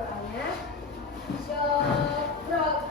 doanya. Syabrok.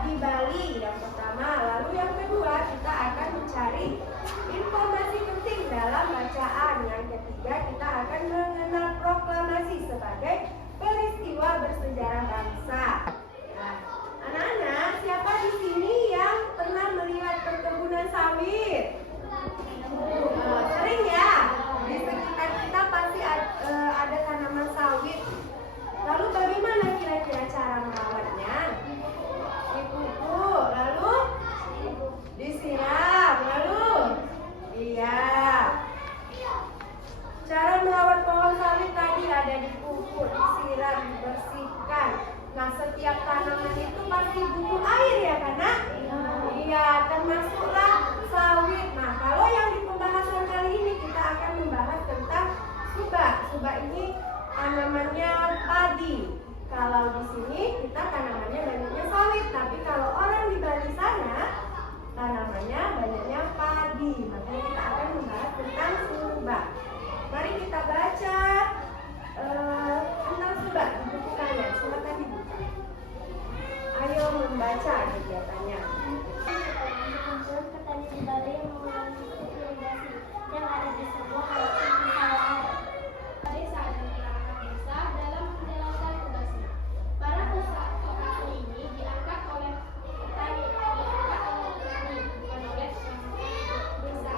Di Bali yang pertama, lalu yang kedua kita akan mencari informasi penting dalam bacaan. Yang ketiga kita akan mengenal proklamasi sebagai peristiwa bersejarah bangsa. Nah, anak-anak, siapa di sini yang pernah melihat perkebunan sawit? Sering ya? Di sekitar kita pasti ada tanaman sawit. Lalu bagaimana kira-kira cara merawatnya? Dipupuk, lalu disiram, lalu cara merawat pohon sawit tadi ada dipupuk, disiram, dibersihkan. Nah, setiap tanaman itu pasti butuh air ya kan, Nak? Iya, termasuklah sawit. Nah, kalau yang di pembahasan kali ini kita akan membahas tentang subak. Subak ini tanamannya padi. Kalau di sini kita tanamannya banyaknya sawit, tapi kalau orang di Bali sana tanamannya banyaknya padi. Makanya kita akan membahas tentang subak. Mari kita baca tentang subak di buku kalian. Silakan dibuka. Ayo membaca kegiatannya. Petani di Bali mengurangi irigasi yang ada di sebuah kawasan persawahan desa dan perangkat desa dalam menjalankan tugasnya. Para petani ini diangkat oleh petani, bukan oleh desa.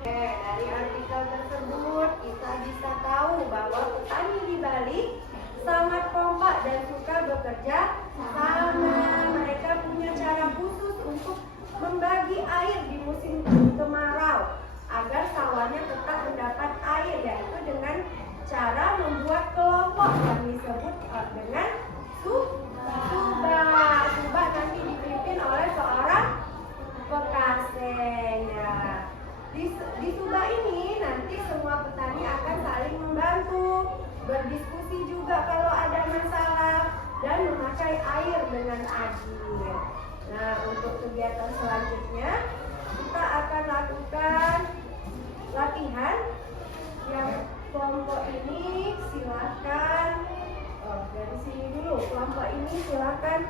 Dari artikel tersebut kita bisa tahu bahwa petani di Bali sangat kompak dan suka bekerja sama. Mereka punya cara khusus untuk membagi air di musim kemarau agar sawahnya tetap mendapat air, yaitu dengan cara membuat kelompok yang disebut dengan subak. Subak nanti dipimpin oleh seorang pekaseng. Di subak ini nanti semua petani akan saling membantu, berdiskusi juga kalau ada masalah, dan memakai air dengan adil. Nah, untuk kegiatan selanjutnya kita akan lakukan latihan. Yang kelompok ini silakan dari sini dulu. Kelompok ini silakan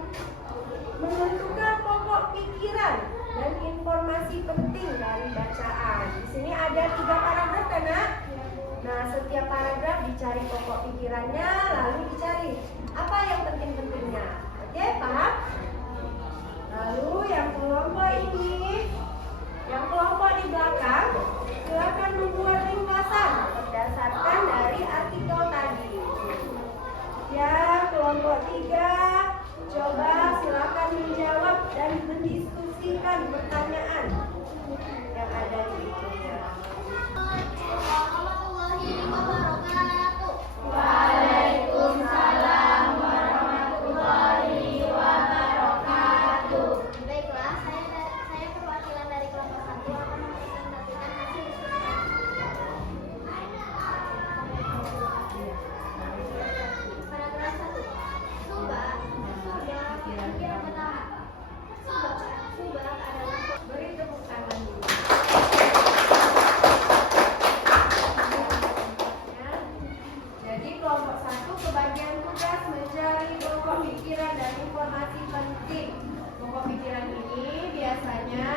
menentukan pokok pikiran dan informasi penting dari bacaan. Di sini ada 3 paragraf kan, Nak? Nah, setiap paragraf dicari pokok pikirannya, lalu dicari apa yang penting-pentingnya. Oke, paham? Lalu yang kelompok di belakang, silakan membuat ringkasan berdasarkan dari artikel tadi. Ya, kelompok 3, coba silakan menjawab dan mendiskusikan pertanyaan yang ada di bukunya. Waalaikumsalam warahmatullahi wabarakatuh. Baiklah, saya perwakilan dari kelompok 1 akan mempresentasikan hasil paragraf 1. Subak. Yang pertama. Subak adalah Beri tepuk tangan dulu. Jadi kelompok 1 kebagian tugas mencari pokok pikiran dan informasi penting. Pokok pikiran ini biasanya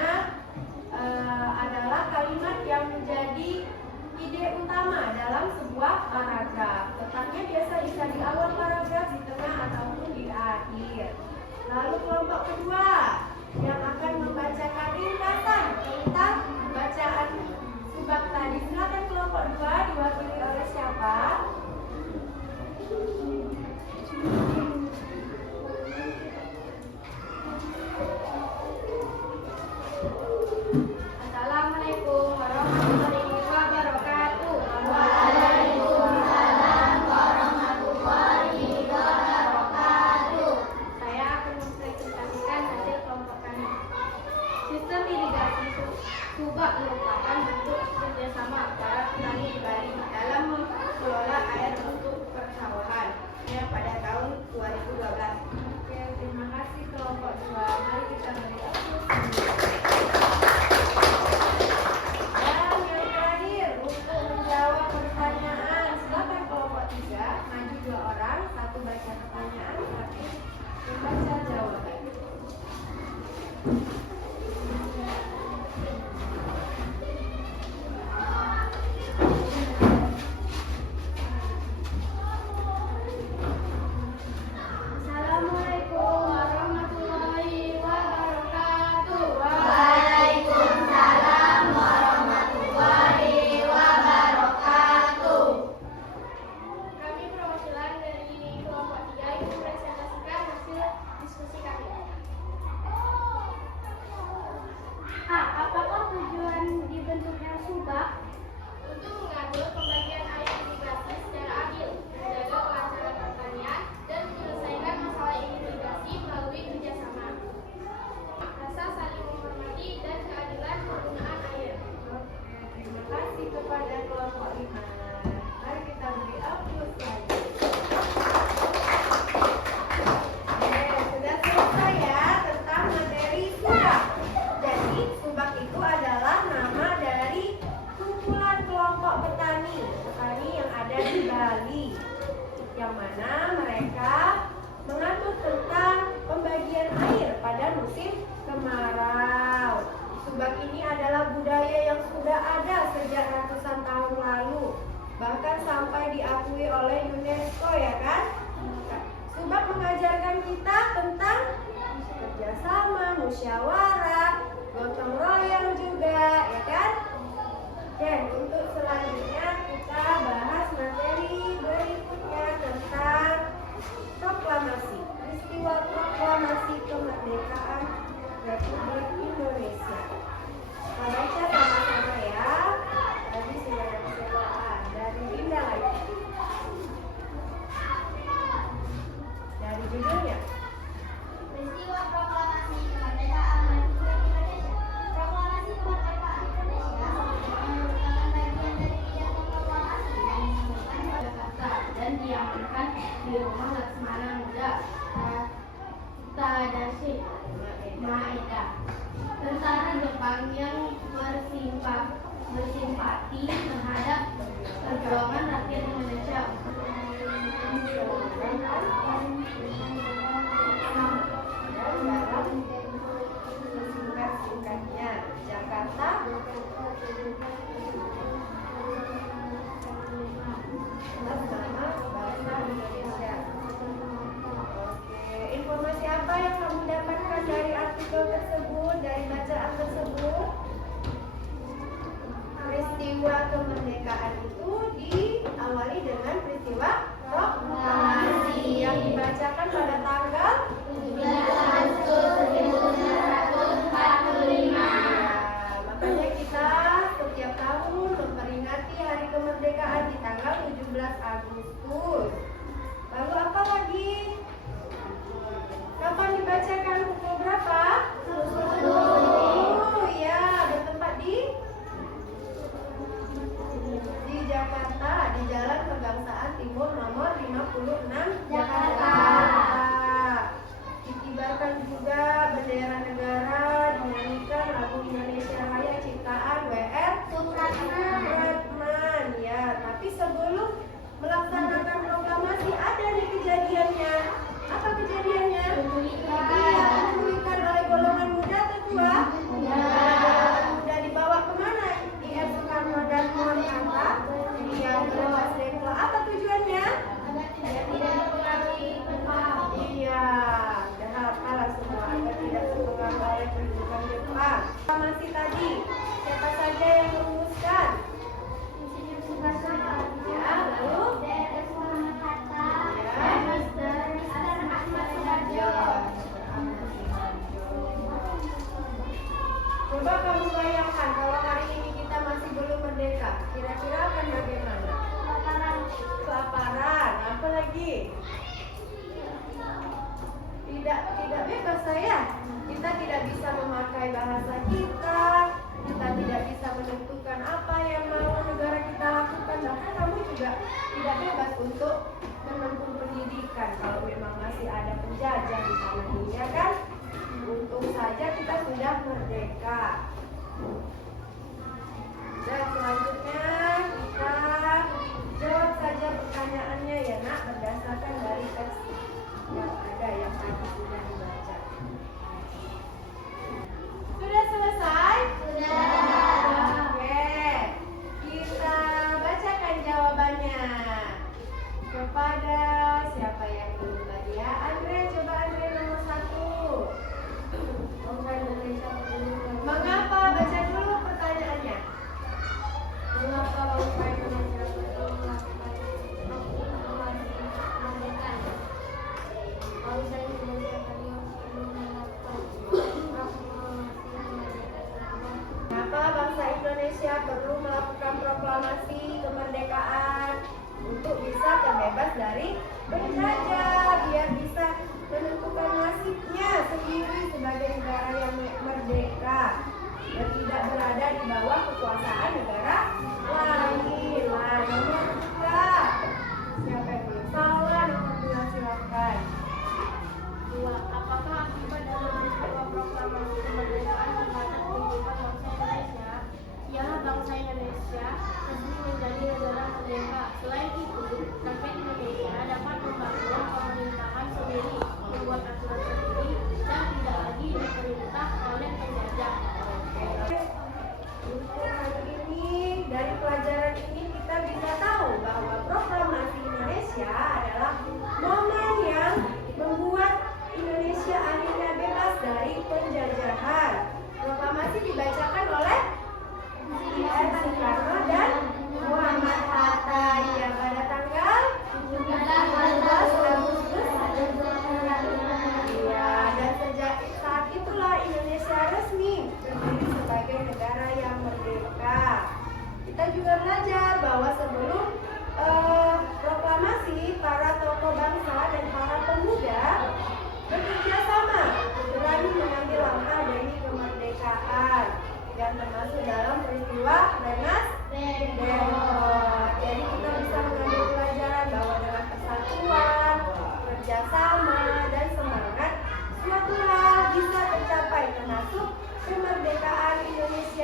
adalah kalimat yang menjadi ide utama dalam sebuah paragraf. Letaknya biasa bisa di awal paragraf, di tengah ataupun di akhir. Lalu kelompok kedua yang akan membacakan ringkasan tentang bacaan subak tadi. Silakan kelompok 2 diwakili oleh siapa? Assalamualaikum warahmatullahi wabarakatuh. Waalaikumsalam warahmatullahi Assalamualaikum warahmatullahi wabarakatuh. Waalaikumsalam warahmatullahi wabarakatuh. Kami perwakilan dari kelompok 3 ingin mempresentasikan hasil diskusi kami. Apakah tujuan dibentuknya subak? Untuk mengatur pembagian air irigasi secara adil, menjaga kelancaran pertanian, dan menyelesaikan masalah irigasi melalui kerjasama. Rasa saling menghormati dan keadilan penggunaan air. Terima kasih kepada kelompok 5. Mari kita beri aplaus lagi. Sudah selesai ya tentang materi subak. Jadi subak itu adalah nama dari kumpulan kelompok petani yang ada di Bali, yang mana mereka mengatur tentang pembagian air pada musim kemarau. Subak ini adalah budaya yang sudah ada sejak ratusan tahun lalu, bahkan sampai diakui oleh UNESCO, ya kan? Subak mengajarkan kita tentang kerjasama, musyawarah, gotong royong juga, ya kan? Dan untuk selanjutnya kita bahas materi berikutnya tentang proklamasi, peristiwa proklamasi kemerdekaan Republik Indonesia. Kita baca sama-sama ya. Tadi sudah ada persilakan dari Linda lagi. Dari judulnya. Peristiwa proklamasi kemerdekaan Republik Indonesia. Proklamasi kemerdekaan Indonesia merupakan bagian dari pidato proklamasi yang disampaikan di Jakarta dan diamankan di Rumah Laksmana Muda Tadashi Maeda. Tentara Jepang yang bersimpati terhadap perjuangan rakyat Indonesia. Singkat-singkatnya Jakarta Bersama Bangsa Indonesia. Oke, informasi apa yang kamu dapatkan dari artikel tersebut, dari bacaan tersebut? Peristiwa kemerdekaan itu diawali dengan peristiwa proklamasi yang dibacakan pada tanggal 17 Agustus 1945. Makanya kita setiap tahun memperingati hari kemerdekaan di tanggal 17 Agustus. Lalu apa lagi? Kapan dibacakan, pukul berapa? 10. Ya, bertempat di Jakarta, di Jalan Kebangsaan Timur nomor 56 Jakarta. Dikibarkan juga bendera negara, dinyanyikan lagu Indonesia Raya ciptaan W.R. Supratman. Ya, tapi sebelum melaksanakan proklamasi ada nih kejadiannya. Apa kejadiannya? Penculikan oleh golongan muda tetua. Golongan muda dibawa kemana? I.R. Soekarno dan Muhammad Hatta. Iya, ke Wasreko. Apa tujuannya? Tidak dipengaruhi Jepang. Iya, kalah semua agar tidak terpengaruh oleh pendudukan Jepang. Proklamasi tadi, siapa saja yang merumuskan? Insinyur Soekarno. Ya, lalu? D.R. Muhammad Hatta. Ya. Mr. Ahmad Suharjo. Coba kamu bayangkan kalau hari ini kita masih belum merdeka, kira-kira akan bagaimana? Kelaparan, apa lagi? Tidak bebas saya. Kita tidak bisa memakai bahasa kita tidak bisa menentukan apa yang mau negara kita lakukan. Bahkan kamu juga tidak bebas untuk menempuh pendidikan kalau memang masih ada penjajah di tanah ini, ya kan? Untung saja kita sudah merdeka. Dan selanjutnya kita jawab saja pertanyaannya ya nak, berdasarkan dari teks yang ada yang tadi sudah dibaca.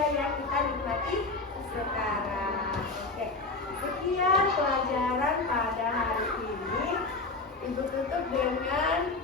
yang kita nikmati sekarang. Oke, sekian pelajaran pada hari ini. Ibu tutup dengan